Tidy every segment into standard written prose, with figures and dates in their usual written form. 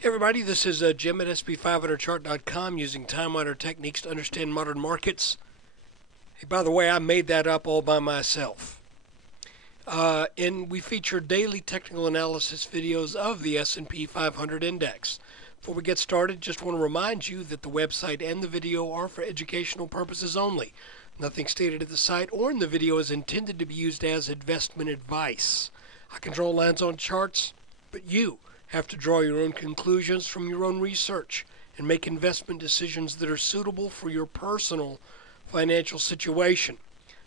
Hey everybody, this is Jim at SP500chart.com using time-honored techniques to understand modern markets. Hey, by the way, I made that up all by myself. And we feature daily technical analysis videos of the S&P 500 index. Before we get started, just want to remind you that the website and the video are for educational purposes only. Nothing stated at the site or in the video is intended to be used as investment advice. I can draw lines on charts, but you have to draw your own conclusions from your own research and make investment decisions that are suitable for your personal financial situation.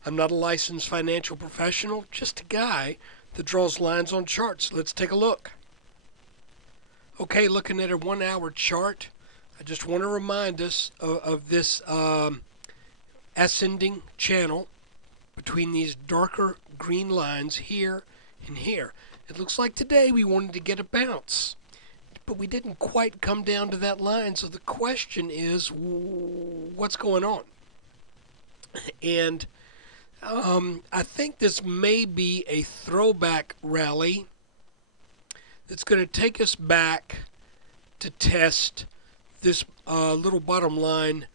I'm not a licensed financial professional, just a guy that draws lines on charts. Let's take a look. Okay, looking at a 1 hour chart, I just want to remind us of this ascending channel between these darker green lines here and here. It looks like today we wanted to get a bounce, but we didn't quite come down to that line. So the question is, what's going on? And I think this may be a throwback rally that's going to take us back to test this little bottom line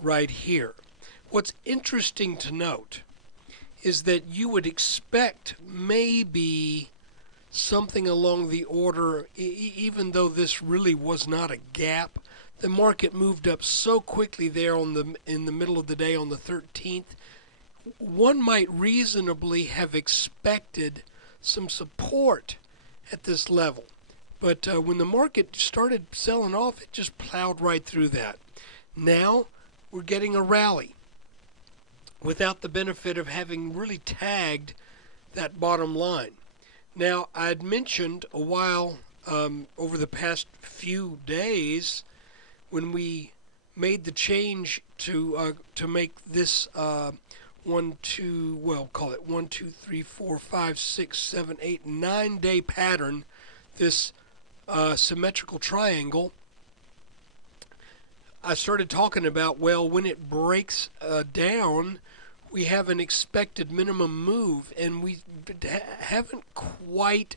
right here. What's interesting to note is that you would expect maybe something along the order, even though this really was not a gap, the market moved up so quickly there in the middle of the day on the 13th. One might reasonably have expected some support at this level. But when the market started selling off, it just plowed right through that. Now we're getting a rally without the benefit of having really tagged that bottom line. Now, I'd mentioned a while over the past few days when we made the change to make this call it 1, 2, 3, 4, 5, 6, 7, 8, 9-day pattern, this symmetrical triangle. I started talking about, well, when it breaks down, we have an expected minimum move, and we haven't quite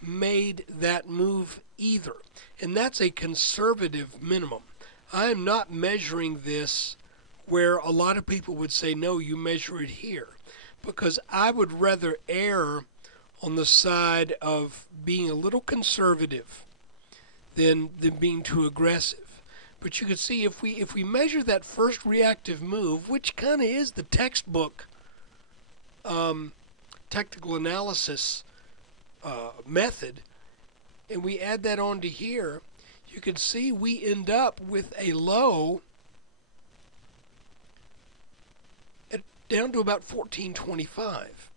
made that move either. And that's a conservative minimum. I am not measuring this where a lot of people would say, no, you measure it here, because I would rather err on the side of being a little conservative than being too aggressive. But you can see if we measure that first reactive move, which kind of is the textbook technical analysis method, and we add that onto here, you can see we end up with a low down to about 1425.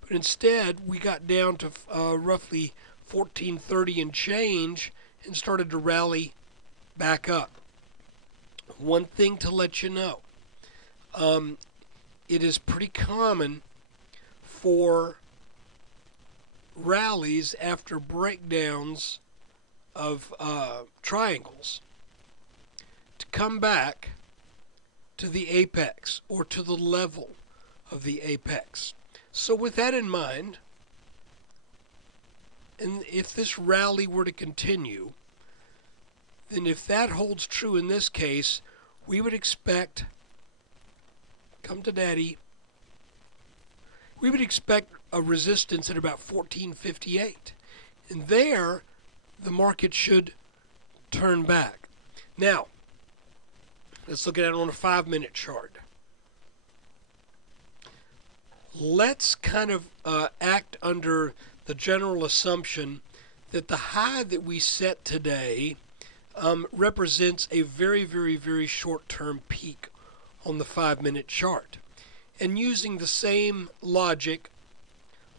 But instead, we got down to roughly 1430 and change and started to rally back up. One thing to let you know, it is pretty common for rallies after breakdowns of triangles to come back to the apex or to the level of the apex. So with that in mind, and if this rally were to continue, then if that holds true in this case, we would expect, come to daddy, we would expect a resistance at about 1458. And there, the market should turn back. Now, let's look at it on a 5-minute chart. Let's kind of act under the general assumption that the high that we set today represents a very, very, very short-term peak on the 5-minute chart. And using the same logic,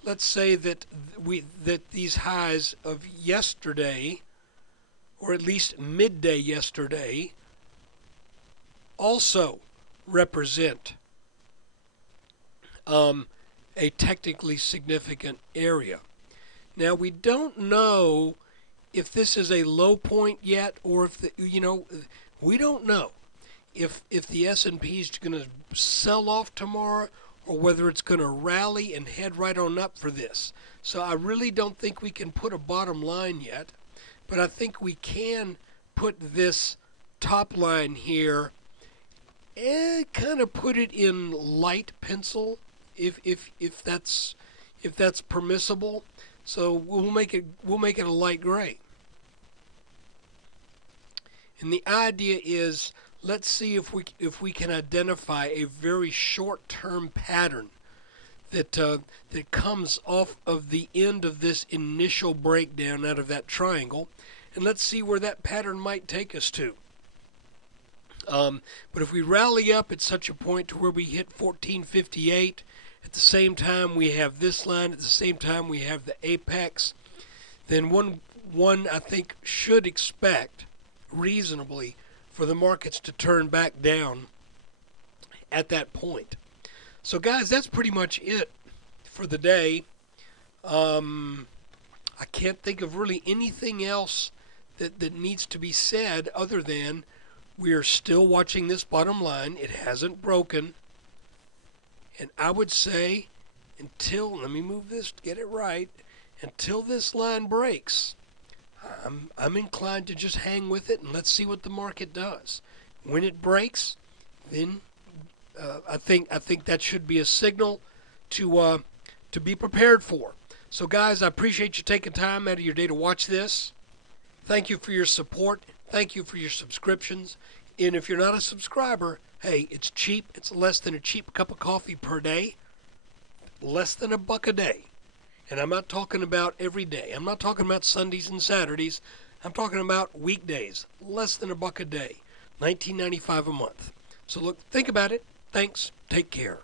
let's say that these highs of yesterday, or at least midday yesterday, also represent a technically significant area. Now, we don't know if this is a low point yet, or if we don't know if the S&P is going to sell off tomorrow, or whether it's going to rally and head right on up for this. So I really don't think we can put a bottom line yet. but I think we can put this top line here and kind of put it in light pencil if that's permissible. So we'll make it a light gray. And the idea is, let's see if we can identify a very short-term pattern that comes off of the end of this initial breakdown out of that triangle, and let's see where that pattern might take us to. But if we rally up at such a point to where we hit 1458, at the same time we have this line, at the same time we have the apex, then one I think should expect reasonably for the markets to turn back down at that point. So guys, that's pretty much it for the day. I can't think of really anything else that needs to be said other than we are still watching this bottom line. It hasn't broken. And I would say until, let me move this to get it right, until this line breaks, I'm inclined to just hang with it and let's see what the market does. When it breaks, then I think that should be a signal to be prepared for. So guys, I appreciate you taking time out of your day to watch this. Thank you for your support. Thank you for your subscriptions. And if you're not a subscriber, hey, it's cheap. It's less than a cheap cup of coffee per day. Less than $1 a day. And I'm not talking about every day. I'm not talking about Sundays and Saturdays. I'm talking about weekdays. Less than $1 a day. $19.95 a month. So look, think about it. Thanks. Take care.